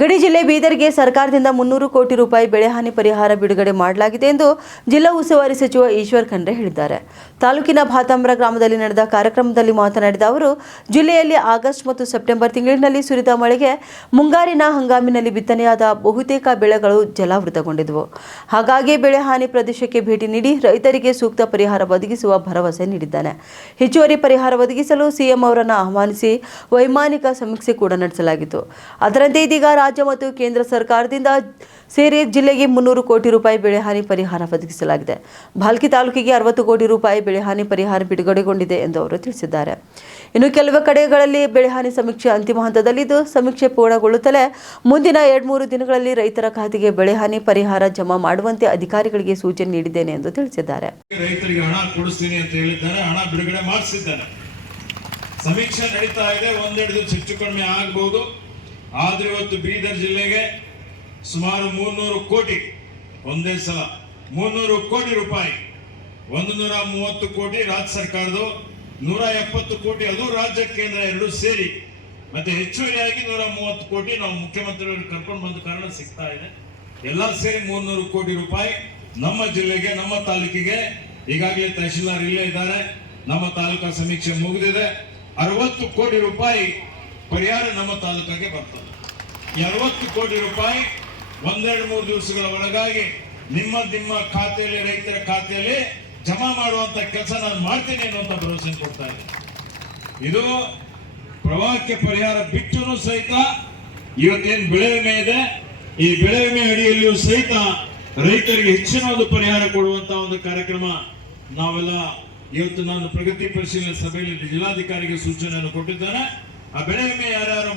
ಗಡಿ ಜಿಲ್ಲೆ ಬೀದರ್ಗೆ ಸರ್ಕಾರದಿಂದ ಮುನ್ನೂರು ಕೋಟಿ ರೂಪಾಯಿ ಬೆಳೆಹಾನಿ ಪರಿಹಾರ ಬಿಡುಗಡೆ ಮಾಡಲಾಗಿದೆ ಎಂದು ಜಿಲ್ಲಾ ಉಸ್ತುವಾರಿ ಸಚಿವ ಈಶ್ವರ್ ಖಂಡ್ರೆ ಹೇಳಿದ್ದಾರೆ. ತಾಲೂಕಿನ ಭಾತಾಂಬ್ರ ಗ್ರಾಮದಲ್ಲಿ ನಡೆದ ಕಾರ್ಯಕ್ರಮದಲ್ಲಿ ಮಾತನಾಡಿದ ಅವರು, ಜಿಲ್ಲೆಯಲ್ಲಿ ಆಗಸ್ಟ್ ಮತ್ತು ಸೆಪ್ಟೆಂಬರ್ ತಿಂಗಳಿನಲ್ಲಿ ಸುರಿದ ಮಳೆಗೆ ಮುಂಗಾರಿನ ಹಂಗಾಮಿನಲ್ಲಿ ಬಿತ್ತನೆಯಾದ ಬಹುತೇಕ ಬೆಳೆಗಳು ಜಲಾವೃತಗೊಂಡಿದ್ದವು ಹಾಗಾಗಿ ಬೆಳೆ ಹಾನಿ ಪ್ರದೇಶಕ್ಕೆ ಭೇಟಿ ನೀಡಿ ರೈತರಿಗೆ ಸೂಕ್ತ ಪರಿಹಾರ ಒದಗಿಸುವ ಭರವಸೆ ನೀಡಿದ್ದಾನೆ. ಹೆಚ್ಚುವರಿ ಪರಿಹಾರ ಒದಗಿಸಲು ಸಿಎಂ ಅವರನ್ನು ಆಹ್ವಾನಿಸಿ ವೈಮಾನಿಕ ಸಮೀಕ್ಷೆ ಕೂಡ ನಡೆಸಲಾಗಿತ್ತು. ಅದರಂತೆ ಇದೀಗ ರಾಜ್ಯ ಮತ್ತು ಕೇಂದ್ರ ಸರ್ಕಾರದಿಂದ ಸೇರಿ ಜಿಲ್ಲೆಗೆ ಮುನ್ನೂರು ಕೋಟಿ ರೂಪಾಯಿ ಬೆಳೆಹಾನಿ ಪರಿಹಾರ ಒದಗಿಸಲಾಗಿದೆ. ಭಾಲ್ಕಿ ತಾಲೂಕಿಗೆ ಅರವತ್ತು ಕೋಟಿ ರೂಪಾಯಿ ಬೆಳೆಹಾನಿ ಪರಿಹಾರ ಬಿಡುಗಡೆಗೊಂಡಿದೆ ಎಂದು ಅವರು ತಿಳಿಸಿದ್ದಾರೆ. ಇನ್ನು ಕೆಲವು ಕಡೆಗಳಲ್ಲಿ ಬೆಳೆಹಾನಿ ಸಮೀಕ್ಷೆ ಅಂತಿಮ ಹಂತದಲ್ಲಿದ್ದು ಸಮೀಕ್ಷೆ ಪೂರ್ಣಗೊಳ್ಳುತ್ತಲೇ ಮುಂದಿನ ಎರಡ್ಮೂರು ದಿನಗಳಲ್ಲಿ ರೈತರ ಖಾತೆಗೆ ಬೆಳೆಹಾನಿ ಪರಿಹಾರ ಜಮಾ ಮಾಡುವಂತೆ ಅಧಿಕಾರಿಗಳಿಗೆ ಸೂಚನೆ ನೀಡಿದ್ದೇನೆ ಎಂದು ತಿಳಿಸಿದ್ದಾರೆ. ರೈತರಿಗೆ ಹಣ ಕೊಡಿಸ್ತೀನಿ ಅಂತ ಹೇಳಿದ್ದಾರೆ. ಹಣ ಬಿಡುಗಡೆ ಮಾಡಿಸಿದ್ದಾರೆ. ಸಮೀಕ್ಷೆ ನಡೀತಾ ಇದೆ. ಒಂದೆರಡು ಹೆಚ್ಚು ಕಡಿಮೆ ಆಗ್ಬಹುದು ಆದ್ರೆ ಇವತ್ತು ಬೀದರ್ ಜಿಲ್ಲೆಗೆ ಸುಮಾರು ಮೂರ್ನೂರು ಕೋಟಿ, ಒಂದೇ ಸಲ ಮೂರ್ನೂರು ಕೋಟಿ ರೂಪಾಯಿ, ಒಂದು ನೂರ ಮೂವತ್ತು ಕೋಟಿ ರಾಜ್ಯ ಸರ್ಕಾರದ್ದು, ನೂರ ಎಪ್ಪತ್ತು ಕೋಟಿ ಅದು ರಾಜ್ಯ ಕೇಂದ್ರ ಎರಡು ಸೇರಿ. ಮತ್ತೆ ಹೆಚ್ಚುವರಿಯಾಗಿ ನೂರ ಮೂವತ್ತು ಕೋಟಿ ನಾವು ಮುಖ್ಯಮಂತ್ರಿಗಳು ಕರ್ಕೊಂಡು ಬಂದ ಕಾರಣ ಸಿಗ್ತಾ ಇದೆ. ಎಲ್ಲ ಸೇರಿ ಮೂರ್ನೂರು ಕೋಟಿ ರೂಪಾಯಿ ನಮ್ಮ ಜಿಲ್ಲೆಗೆ, ನಮ್ಮ ತಾಲೂಕಿಗೆ ಈಗಾಗಲೇ ತಹಶೀಲ್ದಾರ್ ಇಲ್ಲೇ ಇದ್ದಾರೆ. ನಮ್ಮ ತಾಲೂಕಾ ಸಮೀಕ್ಷೆ ಮುಗಿದಿದೆ. ಅರವತ್ತು ಕೋಟಿ ರೂಪಾಯಿ ಪರಿಹಾರ ನಮ್ಮ ತಾಲೂಕಿಗೆ ಬರ್ತದೆ. ಅರವತ್ತು ಕೋಟಿ ರೂಪಾಯಿ ಒಂದೆರಡು ಮೂರು ದಿವಸಗಳ ಒಳಗಾಗಿ ನಿಮ್ಮ ನಿಮ್ಮ ಖಾತೆಯಲ್ಲಿ, ರೈತರ ಖಾತೆಯಲ್ಲಿ ಜಮಾ ಮಾಡುವಂತ ಕೆಲಸ ನಾನು ಮಾಡ್ತೀನಿ ಅನ್ನುವಂತ ಭರವಸೆ ಕೊಡ್ತಾ ಇದ್ದೀನಿ. ಇದು ಪ್ರವಾಹಕ್ಕೆ ಪರಿಹಾರ ಬಿಟ್ಟು ಸಹಿತ ಇವತ್ತೇನು ಬೆಳೆ ವಿಮೆ ಇದೆ, ಈ ಬೆಳೆ ವಿಮೆ ಅಡಿಯಲ್ಲಿಯೂ ಸಹಿತ ರೈತರಿಗೆ ಹೆಚ್ಚಿನ ಒಂದು ಪರಿಹಾರ ಕೊಡುವಂತ ಒಂದು ಕಾರ್ಯಕ್ರಮ ನಾವೆಲ್ಲ ಇವತ್ತು ನಾನು ಪ್ರಗತಿ ಪರಿಶೀಲನೆ ಸಭೆಯಲ್ಲಿ ಜಿಲ್ಲಾಧಿಕಾರಿಗೆ ಸೂಚನೆಯನ್ನು ಕೊಟ್ಟಿದ್ದೇನೆ. ಆ ಬೆಳೆ ವಿಮೆ ಯಾರ್ಯಾರು